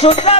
Put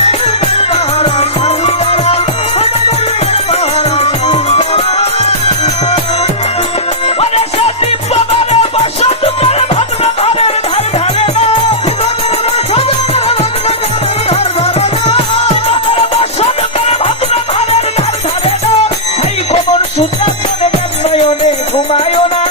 সুন্দর নয়নে ঘুমায় না।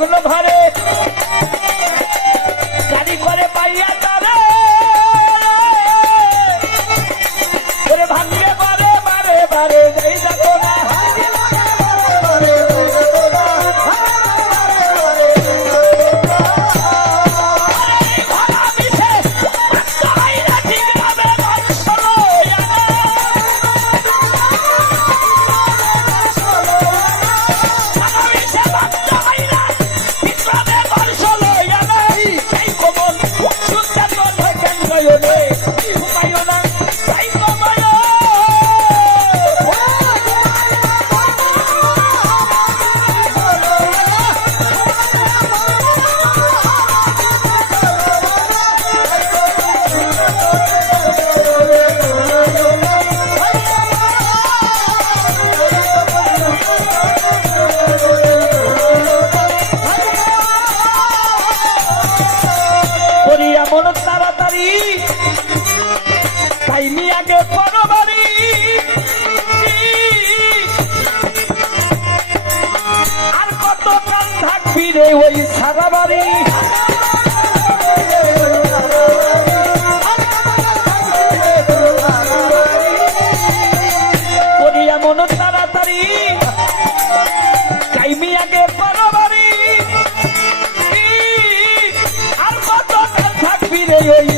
वल्लभ এমন তাড়াতাড়ি? তাই নি আগে পরবারি। আর কত কাল থাকবি রে ওই সারা বাড়ি Yeah yeah yeah.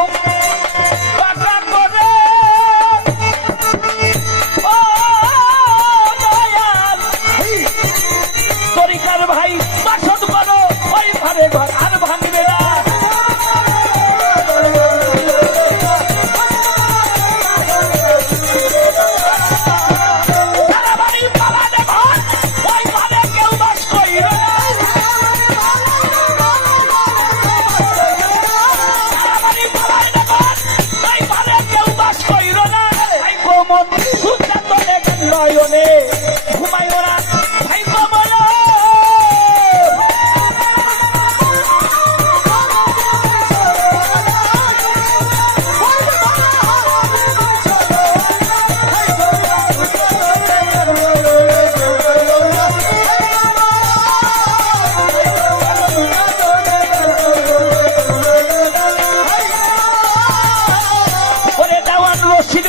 নয়নে ঘুমায় ওরা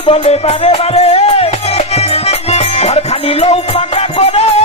বলে বারে বারে। আর খালি লোক পাকা করে।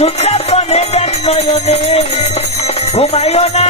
সুন্দর বনে দেন নয়নে। ঘুমাইও না।